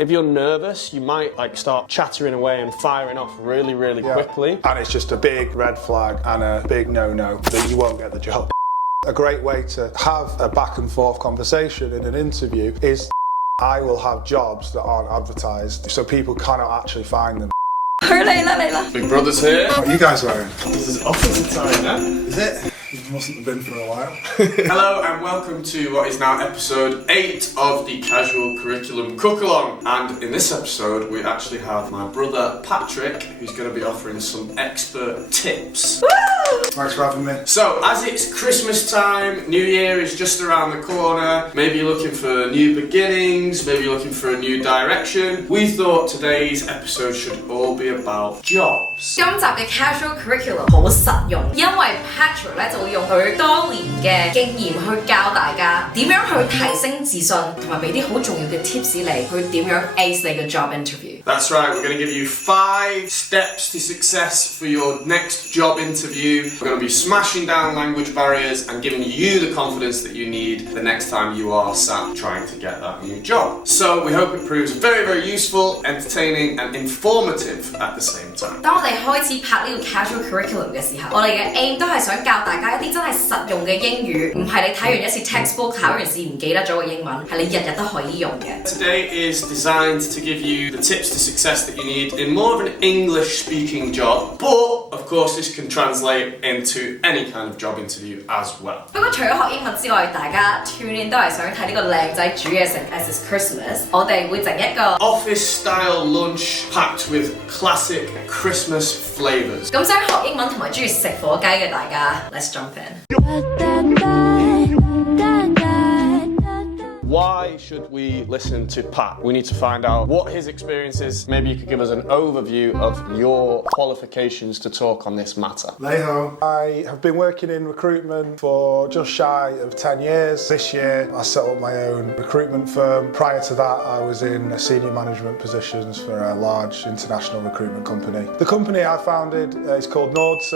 if you're nervous, you might like start chattering away and firing off really, really quickly. And it's just a big red flag and a big no-no that you won't get the job. A great way to have a back and forth conversation in an interview is I will have jobs that aren't advertised, so people cannot actually find them. Big brother's here. What are you guys wearing? This is office attire now. Is it? You mustn't have been for a while. Hello and welcome to what is now episode 8 of the Casual Curriculum Cook-Along. And in this episode we actually have my brother Patrick, who's going to be offering some expert tips. Thanks for having me. So, as it's Christmas time, New Year is just around the corner, maybe you're looking for new beginnings, maybe you're looking for a new direction, we thought today's episode should all be about jobs. 今集嘅 Casual Curriculum 好實用，因為 Patrick 咧就會用佢多年嘅經驗去教大家點樣去提升自信，同埋俾啲好重要嘅 tips 你去點樣 ace 你嘅 job interview. That's right, we're going to give you 5 steps to success for your next job interview. We're going to be smashing down language barriers and giving you the confidence that you need the next time you are sat trying to get that new job. So we hope it proves very, very useful, entertaining and informative at the same time. 當我哋開始拍呢個 Casual Curriculum 嘅時候，我哋嘅 aim 都係想教大家一啲真係實用嘅英語，唔係你睇完一次 textbook 考完試唔記得咗個英文，係你日日都可以用嘅。Today is designed to give you the tips to success that you need in more of an English-speaking job, but of course this can translate into any kind of job interview as well. 不過除咗學英文之外，大家 tune in 都係想睇呢個靚仔煮嘢食 as it's Christmas，我哋會整一個 office-style lunch packed with classic Christmas flavours. 咁想學英文同埋中意食火雞嘅大家 ，let's jump in. Why should we listen to Pat? We need to find out what his experience is. Maybe you could give us an overview of your qualifications to talk on this matter. Leho. I have been working in recruitment for just shy of 10 years. This year I set up my own recruitment firm. Prior to that I was in senior management positions for a large international recruitment company. The company I founded is called Reynolds.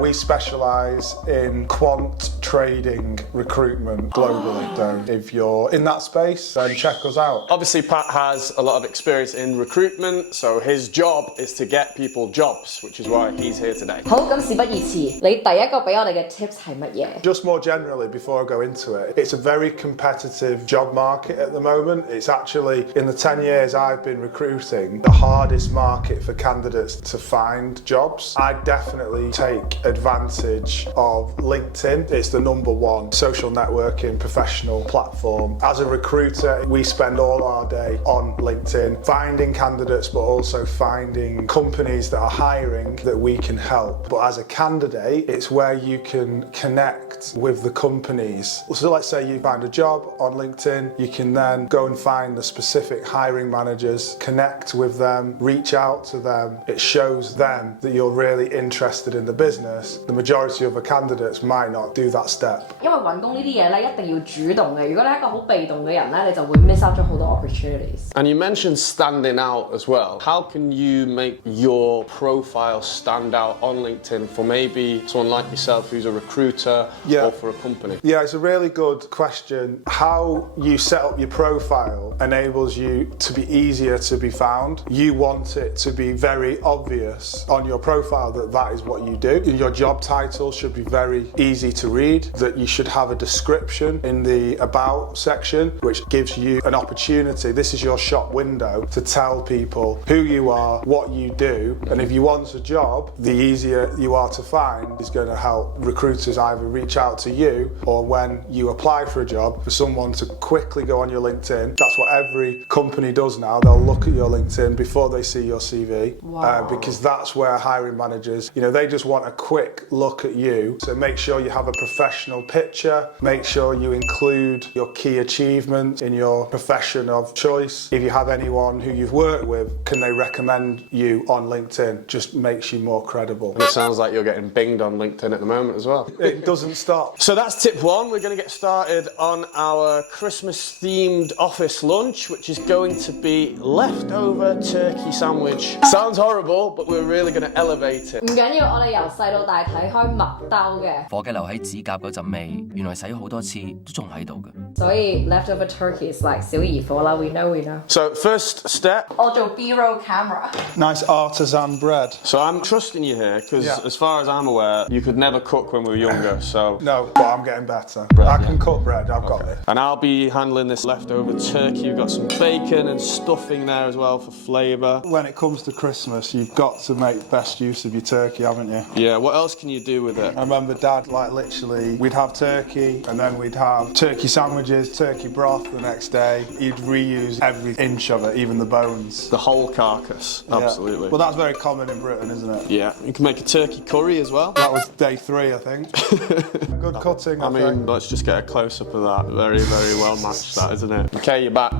We specialise in quant trading recruitment globally. So if you're in that space, then check us out. Obviously, Pat has a lot of experience in recruitment, so his job is to get people jobs, which is why he's here today. 好，咁事不宜遲，你第一個俾我哋嘅 tips 係乜嘢？ Just more generally, before I go into it, it's a very competitive job market at the moment. It's actually, in the 10 years I've been recruiting, the hardest market for candidates to find jobs. I definitely take advantage of LinkedIn. It's the #1 social networking professional platform. As a recruiter, we spend all our day on LinkedIn, finding candidates, but also finding companies that are hiring that we can help. But as a candidate, it's where you can connect with the companies. So let's say you find a job on LinkedIn, you can then go and find the specific hiring managers, connect with them, reach out to them. It shows them that you're really interested in the business. The majority of the candidates might not do that step. 因為揾工呢啲嘢咧，一定要主動嘅。如果你係一個好被動嘅人咧，你就會 miss out 咗好多 opportunities。 And you mentioned standing out as well. How can you make your profile stand out on LinkedIn for maybe someone like yourself who's a recruiter or for a company? Yeah, it's a really good question. How you set up your profile enables you to be easier to be found. You want it to be very obvious on your profile that that is what you do. Your job title should be very easy to read, that you should have a description in the about section, which gives you an opportunity. This is your shop window to tell people who you are, what you do, and if you want a job, the easier you are to find is going to help recruiters either reach out to you or when you apply for a job, for someone to quickly go on your LinkedIn. That's what every company does now. They'll look at your LinkedIn before they see your CV. Wow. Because that's where hiring managers, they just want a quick look at you. So make sure you have a professional picture, make sure you include your key achievements in your profession of choice. If you have anyone who you've worked with, can they recommend you on LinkedIn? Just makes you more credible. And it sounds like you're getting binged on LinkedIn at the moment as well. It doesn't stop. So that's tip 1. We're going to get started on our Christmas-themed office lunch, which is going to be leftover turkey sandwich. Sounds horrible, but we're really going to elevate it. 唔緊要，我哋由細到大睇開麥兜嘅。火雞留喺指甲嗰陣味，原來洗咗好多次都仲喺度嘅。所以 leftover turkey is like 小兒火啦 we know. So first step. 我做 B-roll camera. Nice artisan bread. So I'm trusting you here because as far as I'm aware, you could never cook when we were younger. So No, but I'm getting better. I can cook bread, I've got it. And I'll be handling this leftover turkey. You've got some bacon and stuffing there as well for flavour. When it comes to Christmas, you've got to make best use of your turkey, haven't you? Yeah, what else can you do with it? I remember Dad, like literally, we'd have turkey and then we'd have turkey sandwiches, turkey broth the next day. He'd reuse every inch of it, even the bones. The whole carcass, absolutely. Well, that's very common in Britain, isn't it? Yeah, you can make a turkey curry as well. That was day 3, I think. Good cutting, I mean, let's just get a close-up of that. Very, very well matched that, isn't it? Okay, you're back.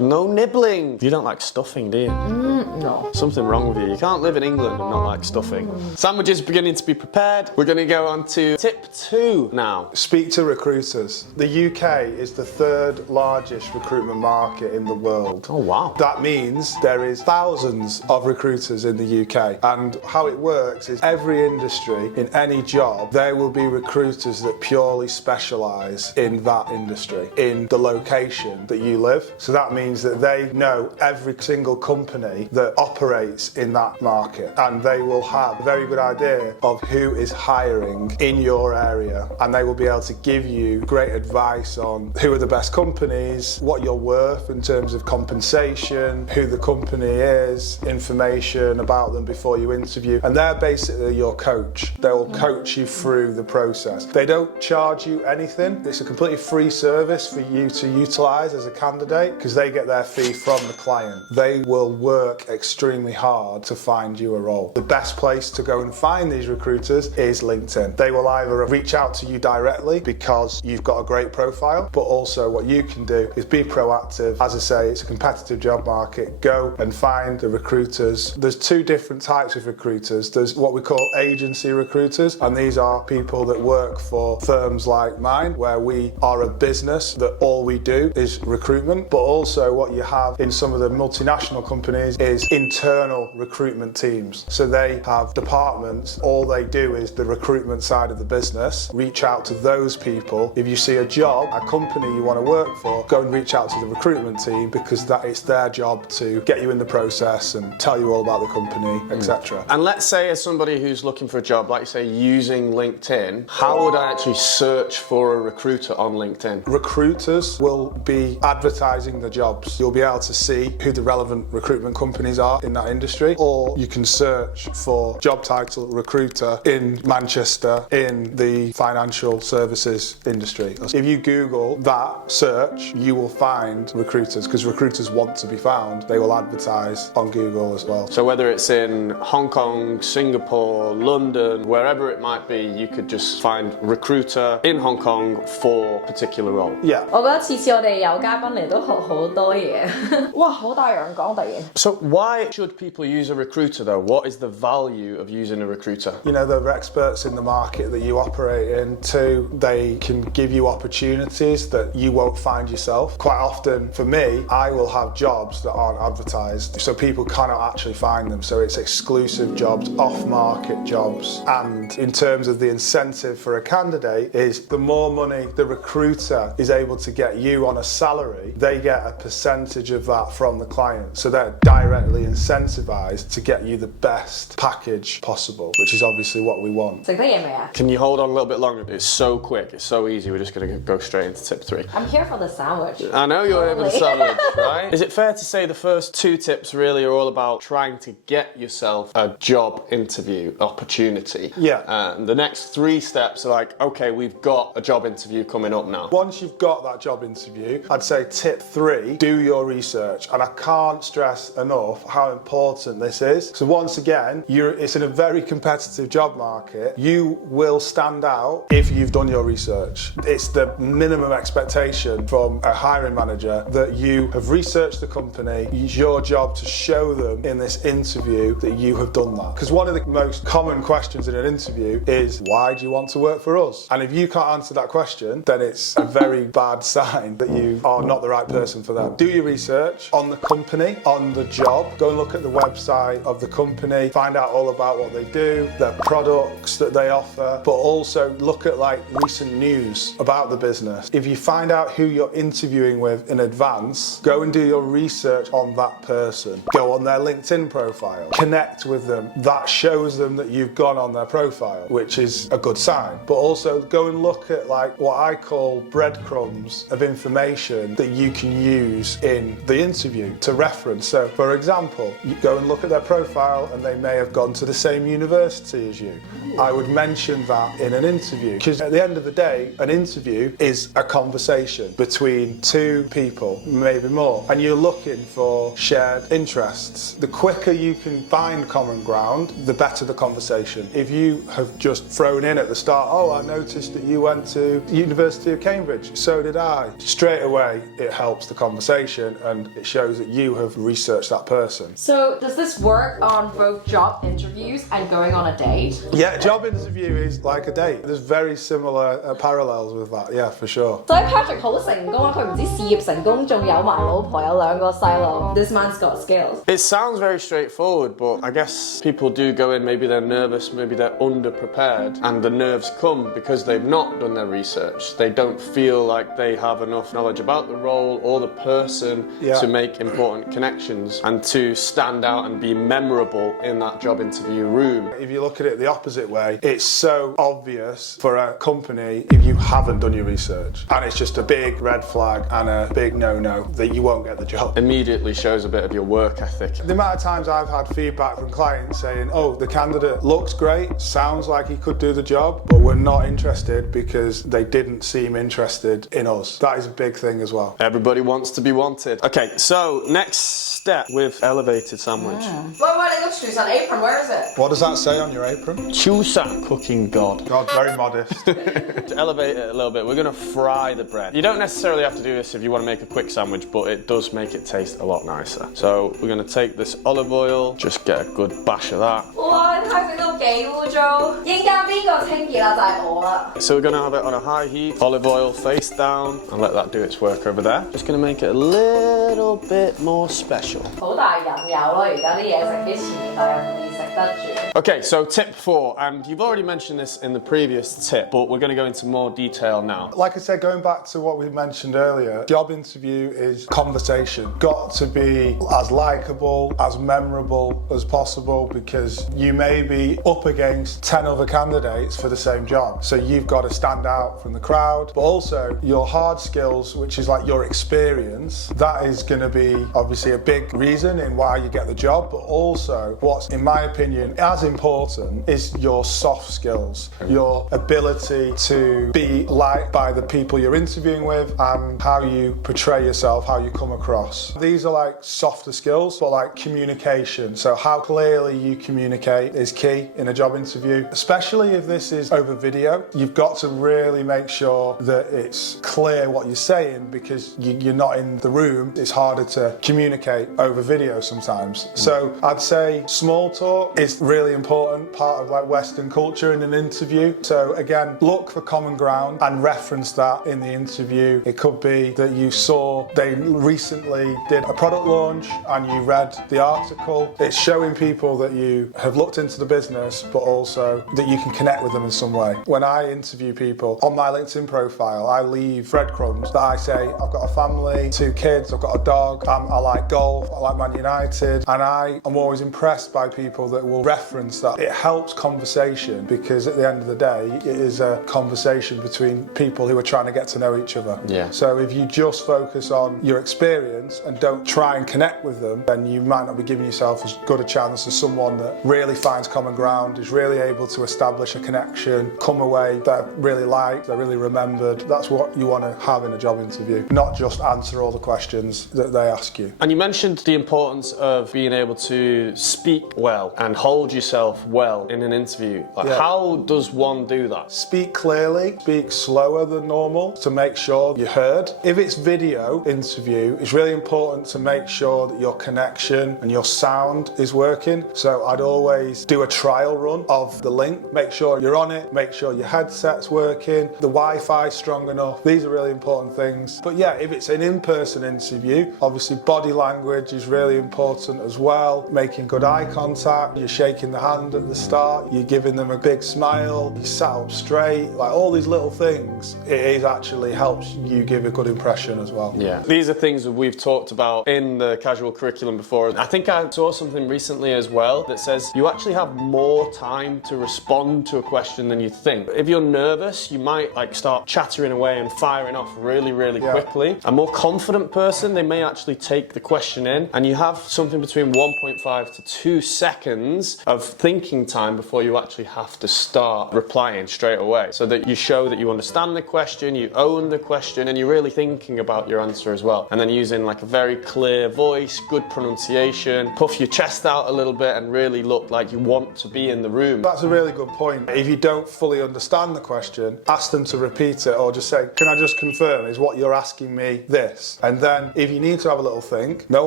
No nibbling. You don't like stuffing, do you? No. Something wrong with you. You can't live in England and not like stuffing. Sandwiches beginning to be prepared. We're going to go on to tip 2 now. Speak to recruiters. The UK is the 3rd largest recruitment market in the world. Oh, wow. That means there is thousands of recruiters in the UK. And how it works is every industry, in any job, there will be recruiters that purely specialise in that industry, in the location that you live. So that means that they know every single company that operates in that market. And they will have a very good idea of who is hiring in your area. And they will be able to give you great advice on who are the best companies, what you're worth in terms of compensation, who the company is, information about them before you interview. And they're basically your coach. They will coach you through the process. They don't charge you anything. It's a completely free service for you to utilise as a candidate because they get their fee from the client. They will work extremely hard to find you a role. The best place to go and find these recruiters is LinkedIn. They will either reach out to you directly because you've got a great profile, but also what you can do is be proactive. As I say, it's a competitive job market. Go and find the recruiters. There's 2 different types of recruiters. There's what we call agency recruiters, and these are people that work for firms like mine, where we are a business that all we do is recruitment. But also what you have in some of the multinational companies is internal recruitment teams. So they have departments. All they do is the recruitment side of the business. Reach out to those people. If you see a job, a company you want to work for, go and reach out to the recruitment team because that it's their job to get you in the process and tell you all about the company, etc. And let's say as somebody who's looking for a job, like you say, using LinkedIn, how would I actually search for a recruiter on LinkedIn? Recruiters will be advertising the jobs. You'll be able to see who the relevant recruitment companies are in that industry, or you can search for job title recruiter in Manchester in the financial services industry. If you Google that search, you will find recruiters because recruiters want to be found. They will advertise on Google as well. So whether it's in Hong Kong, Singapore, London, wherever it might be, you could just find recruiter in Hong Kong for a particular role. Yeah. 我覺得次次我哋有嘉賓嚟都學好多嘢。哇，好大樣講突然。So why should people use a recruiter though? What is the value of using a recruiter? You know, they're experts in the market that you operate in. 2, they can give you opportunities that you won't find yourself. Quite often, for me, I will have jobs that aren't advertised, so people cannot actually find them. So it's exclusive jobs, off-market jobs. And in terms of the incentive for a candidate is the more money the recruiter is able to get you on a salary, they get a percentage of that from the client. So they're directly incentivized to get you the best package possible, which is obviously what we want. 食得嘢未啊？ Can you hold on a little bit longer? It's so quick, it's so easy. We're just going to go straight into tip 3. I'm here for the sandwich. I know you're here for the sandwich, right? Is it fair to say the first 2 tips really are all about trying to get yourself a job interview opportunity? Yeah. And the next 3 steps are like, okay, we've got a job interview coming up now. Once you've got that job interview, I'd say tip 3, do your research. And I can't stress enough how important this is. So once again, it's in a very competitive job market. You will stand out if you've done your research. It's the minimum expectation from a hiring manager that you have researched the company. It's your job to show them in this interview that you have done that. Because one of the most common questions in an interview is, why do you want to work for us? And if you can't answer that question, then it's a very bad sign that you are not the right person for them. Do your research on the company, on the job. Go and look at the website of the company, find out all about what they do, their products that they offer, but also look at like recent news about the business. if you find out who you're interviewing with in advance, go and do your research on that person. Go on their LinkedIn profile, connect with them. That shows them that you've gone on their profile, which is a good sign. But also go and look at like what I call breadcrumbs of information that you can use in the interview to reference. So for example, you go and look at their profile and they may have gone to the same university as you. I would mention that in an interview, because at the end of the day, an interview is a conversation between two people, maybe more, and you're looking for shared interests. The quicker you can find common ground, the better the conversation. If you have just thrown in at the start, oh, I noticed that you went to University of Cambridge, so did I. Straight away, it helps the conversation and it shows that you have researched that person. So does this work on both job interviews and going on a date? Yeah, job interview is like a date. There's very similar parallels with that, yeah, for sure. 所以 Patrick 好成功啊！佢唔止事業成功，仲有埋老婆，有2個細路。This man's got skills. It sounds very straightforward, but I guess people do go in, maybe they're nervous, maybe they're underprepared, and the nerves come because they've not done their research. They don't feel like they have enough knowledge about the role or the person to make important connections and to stand out and be memorable in that job interview room. If you look at it the opposite way, it's so obvious for a company if you haven't done your research. And it's just a big red flag and a big no-no that you won't get the job. Immediately shows a bit of your work ethic. The amount of times I've had feedback from clients saying, oh, the candidate looks great, sounds like he could do the job, but we're not interested because they didn't seem interested in us. That is a big thing as well. Everybody wants to be wanted. Okay, so next step with elevated sandwich. Wait,你個廚神 apron, where is it? What does that say on your apron? Chusa, cooking god. God, very modest. To elevate it a little bit, we're going to fry the bread. You don't necessarily have to do this if you want to make a quick sandwich, but it does make it taste a lot nicer. So we're going to take this olive oil, just get a good bash of that. 哇，你睇整到幾污糟，應間邊個清潔啦？就係我啦。 So we're going to have it on a high heat, olive oil face down, and let that do its work over there. Just going to make it a little bit more special. 好大引誘咯，而家啲嘢食幾前面，但係唔易食得住。 Okay, so tip 4, and you've already mentioned this in the previous tip, but we're going to go into more detail now. Like I said, going back to what we mentioned earlier, job interview is conversation. Got to be as likable, as memorable as possible because you may be up against 10 other candidates for the same job. So you've got to stand out from the crowd, but also your hard skills, which is like your experience, that is going to be obviously a big reason in why you get the job, but also what's, in my opinion, as important is your soft skills, your ability to be liked by the people you're interviewing with and how you portray yourself, how you come across. These are like softer skills, but like communication. So how clearly you communicate is key in a job interview, especially if this is over video. You've got to really make sure that it's clear what you're saying because you're not in the room. It's harder to communicate over video sometimes. So I'd say small talk is really important, part of like Western culture in an interview. So again, look for common ground and reference that in the interview. It could be that you saw they recently did a product launch and you read the article. It's showing people that you have looked into the business, but also that you can connect with them in some way. When I interview people on my LinkedIn profile, I leave breadcrumbs that I say, I've got a family, 2 kids, I've got a dog, I like golf, I like Man United, and I am always impressed by people that will reference that. It helps conversation because at the end of the day, it is a conversation between people who are trying to get to know each other. Yeah. So if you just focus on your experience and don't try and connect with them, then you might not be giving yourself as good a chance as someone that really finds common ground, is really able to establish a connection, come away they're really liked, they're really remembered. That's what you want to have in a job interview, not just answer all the questions that they ask you. And you mentioned the importance of being able to speak well and hold yourself well in an interview. How does one do that? Speak clearly, speak slower than normal to make sure you're heard. If it's video interview, it's really important to make sure that your connection and your sound is working. So I'd always do a trial run of the link, make sure you're on it, make sure your headset's working, the Wi-Fi's strong enough. These are really important things. But yeah, if it's an in-person interview, obviously body language is really important as well. Making good eye contact, you're shaking the hand at the start, you're giving them a big smile, you sat up straight, like all these little things. It is actually helps you give a good impression as well. Yeah, these are things that we've talked about in the casual curriculum before. I think I saw something recently as well that says you actually have more time to respond to a question than you think. If you're nervous, you might like start chattering away and firing off really quickly. A more confident person, they may actually take the question in, and you have something between 1.5 to 2 seconds of thinking time before you actually have to start replying straight away, so that you show that you understand the question, you own the question, and you're really thinking about your answer as well. And then using like a very clear voice, good pronunciation, puff your chest out a little bit and really look like you want to be in the room. That's a really good point. If you don't fully understand the question, ask them to repeat it, or just say, can I just confirm, is what you're asking me this? And then if you need to have a little think, no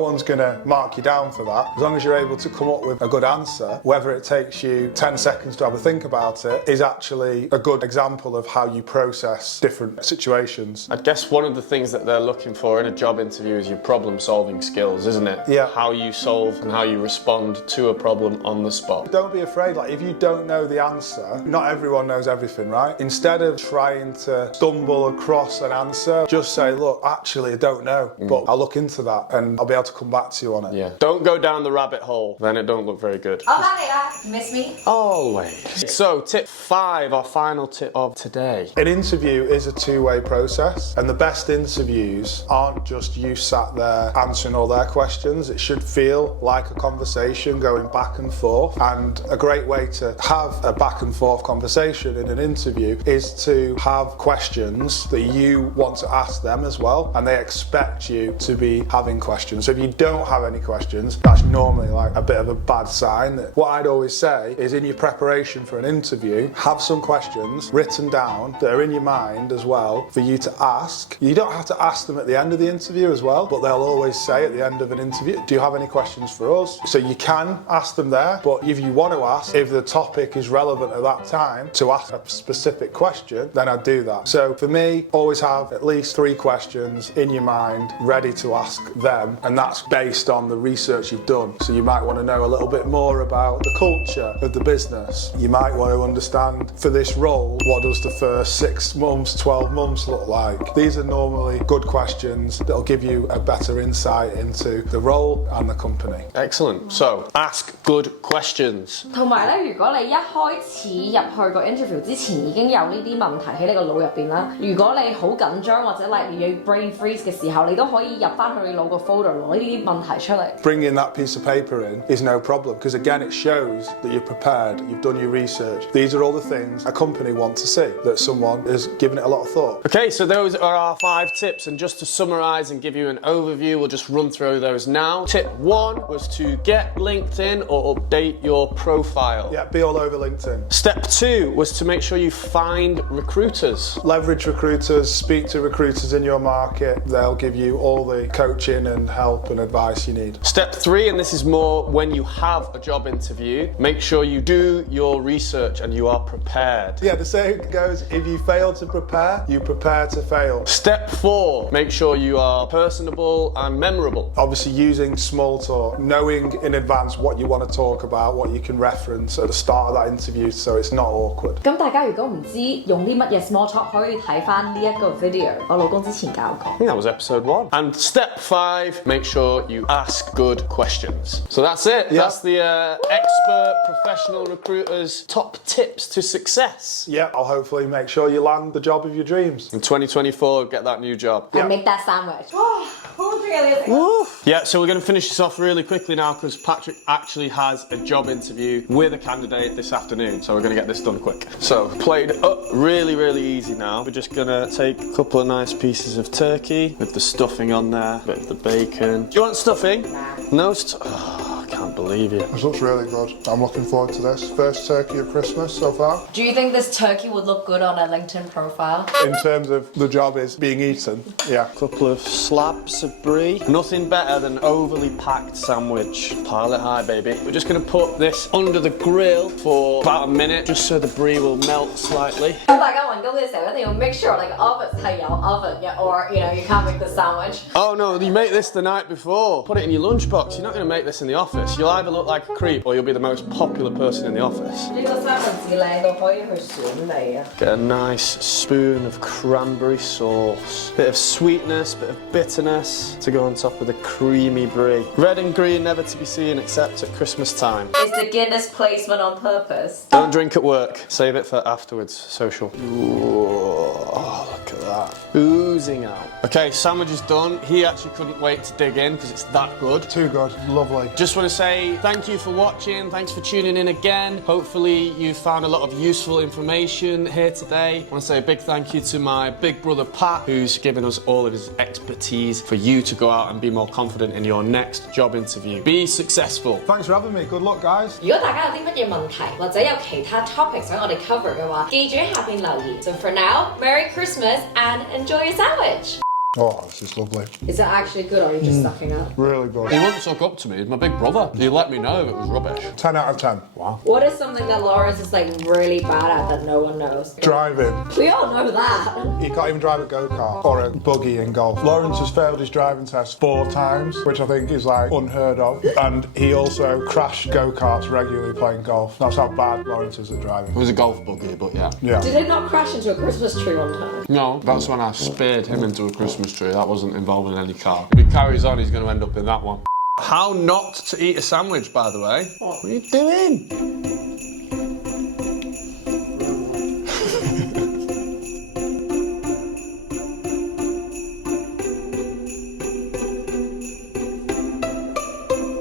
one's going to mark you down for that. As long as you're able to come up with a good answer, whether it takes you 10 seconds to have a think about it is actually a good example of how you process different situations. I guess one of the things that they're looking for in a job interview is your problem-solving skills, isn't it? Yeah. How you solve and how you respond to a problem on the spot. Don't be afraid. Like, if you don't know the answer, not everyone knows everything, right? Instead of trying to stumble across an answer, just say, look, actually, I don't know, but I'll look into that and I'll be able to come back to you on it. Yeah. Don't go down the rabbit hole, then it don't look very good. Miss me? Always. So, tip 5, our final tip of today. An interview is a two-way process, and the best interviews aren't just you sat there answering all their questions. It should feel like a conversation going back and forth, and a great way to have a back and forth conversation in an interview is to have questions that you want to ask them as well, and they expect you to be having questions. So if you don't have any questions, that's normally like a bit of a bad sign. What I'd always say is, in your preparation for an interview, have some questions written down that are in your mind as well for you to ask. You don't have to ask them at the end of the interview as well, but they'll always say at the end of an interview, do you have any questions for us? So you can ask them there, but if you want to ask, if the topic is relevant at that time to ask a specific question, then I'd do that. So for me, always have at least 3 questions in your mind ready to ask them, and that's based on the research you've done. So you might want to know a little bit more about the culture of the business. You might want to understand, for this role, what does the first 6 months, 12 months look like? These are normally good questions that'll give you a better insight into the role and the company. Excellent. So, ask good questions. 同埋咧，如果你一開始入去個 interview 之前已經有呢啲問題喺你個腦入邊啦，如果你好緊張或者例如要 brain freeze 嘅時候，你都可以入翻去你攞個 folder 攞呢啲問題出嚟。Bringing that piece of paper in is no problem, because again it shows that you're prepared, you've done your research. These are all the things a company wants to see, that someone has given it a lot of thought. Okay, so those are our 5 tips, and just to summarise and give you an overview, we'll just run through those now. Tip 1 was to get LinkedIn or update your profile. Yeah, be all over LinkedIn. Step 2 was to make sure you find recruiters. Leverage recruiters, speak to recruiters in your market. They'll give you all the coaching and help and advice you need. Step 3, and this is more when you have a job interview, make sure you do your research and you are prepared. Yeah, the saying goes, if you fail to prepare, you prepare to fail. Step 4, make sure you are personable and memorable. Obviously using small talk, knowing in advance what you want to talk about, what you can reference at the start of that interview so it's not awkward. 咁大家如果唔知用啲乜嘢 small talk， 可以睇翻呢一個 video， 我老公之前教過。I think that was episode 1. And step 5, make sure you ask good questions. So that's it. Yeah. That's the expert professional recruiters' top tips to success. Yeah, I'll hopefully make sure you land the job of your dreams. In 2024, get that new job. And make that sandwich. Yeah, so we're going to finish this off really quickly now, because Patrick actually has a job interview with a candidate this afternoon, so we're going to get this done quick. So, played up really easy now. We're just going to take a couple of nice pieces of turkey with the stuffing on there, a bit of the bacon. Do you want stuffing? No? Oh, I can't believe it. This looks really good. I'm looking forward to this. First turkey of Christmas so far. Do you think this turkey would look good on a LinkedIn profile? In terms of the job is being eaten, yeah. Couple of slabs of brie. Nothing better than overly packed sandwich. Pile it high, baby. We're just going to put this under the grill for about a minute, just so the brie will melt slightly. 咁大家揾工嘅時候一定要 make sure like oven 係有 oven 嘅 or you know you can't make the sandwich. Oh no, you make this the night before. Put it in your lunchbox. You're not going to make this in the office. this. You'll either look like a creep or you'll be the most popular person in the office. 呢個三文治靚到可以去選你啊 Get a nice spoon of cranberry sauce. Bit of sweetness, bit of bitterness to go on top of the creamy brie. Red and green never to be seen except at Christmas time. Is the Guinness placement on purpose? Don't drink at work. Save it for afterwards. Social. Ooh, oh, look at that. Oozing out. Okay, sandwich is done. He actually couldn't wait to dig in because it's that good. Too good. Lovely. Just want to say thank you for watching. Thanks for tuning in again. Hopefully you found a lot of useful information here today. I want to say a big thank you to my big brother Pat, who's given us all of his expertise for you to go out and be more confident in your next job interview. Be successful. Thanks for having me. Good luck, guys. 如果大家有啲乜嘢問題或者有其他 topic 想我哋 cover 嘅話，記住喺下邊留言。So for now, Merry Christmas and enjoy your sandwich. Oh, this is lovely. Is it actually good or are you just sucking up? Really good. He wouldn't suck up to me. He's my big brother. He let me know if it was rubbish. 10 out of 10. Wow. What is something that Lawrence is like really bad at that no one knows? Driving. We all know that. He can't even drive a go-kart or a buggy in golf. Lawrence has failed his driving test 4 times, which I think is like unheard of. And he also crashed go-karts regularly playing golf. That's how bad Lawrence is at driving. It was a golf buggy, but yeah. Yeah. Did it not crash into a Christmas tree one time? No, that's when I speared him into a Christmas tree. That wasn't involved in any car. If he carries on, he's going to end up in that one. How not to eat a sandwich, by the way. What are you doing?